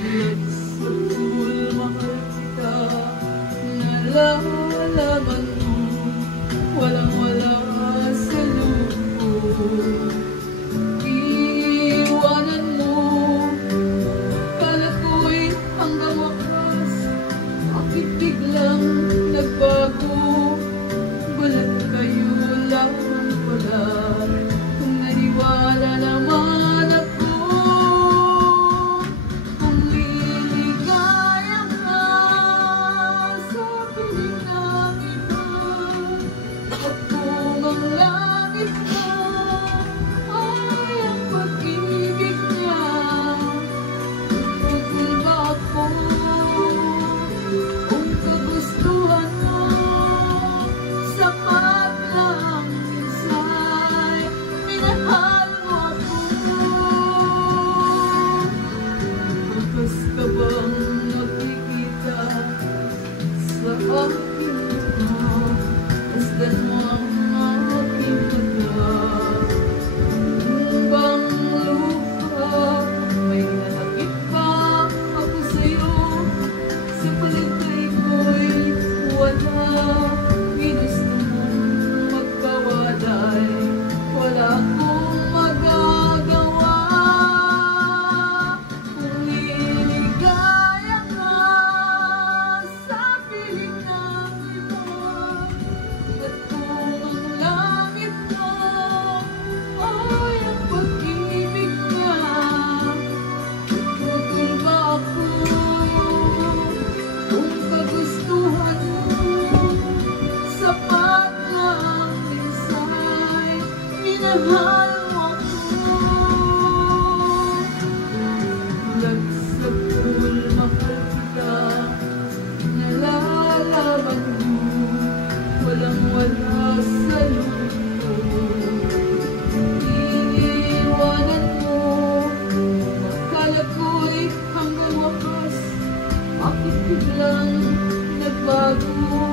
Lagsatul, mahal kita, nalalaman mo, walang-wala sa loob. Iiwanan mo, kala ko'y hanggang wakas, bakit biglang nagbago? Balat kayo lang pala, kung naniwala naman ako. Kung liligaya ka sa piling ng iba, at kung ang langit na ay ang pag-ibig niya, tutol ba ako kung kagustuhan mo? Sapat lang minsa'y minahal mo ako. Bukas ka bang makikita sa aking mata? Masdan mo ang aking mata. Kung bang luha, may nanakit pa ako sa'yo. Sa paligay ko'y wala. Ginusto mong magkawalay, wala akong magagawa. Kung liligaya ka sa piling ng iba, at kung ang langit na ay ang pag-ibig niya, tutol ba ako kung kagustuhan mo? Sapat lang minsa'y minahal mo ako. Lagsatul, mahal kita, nalalaman mo, walang-wala sa loob. Iiwanan mo, akala ko'y hanggang wakas, bakit biglang nagbago?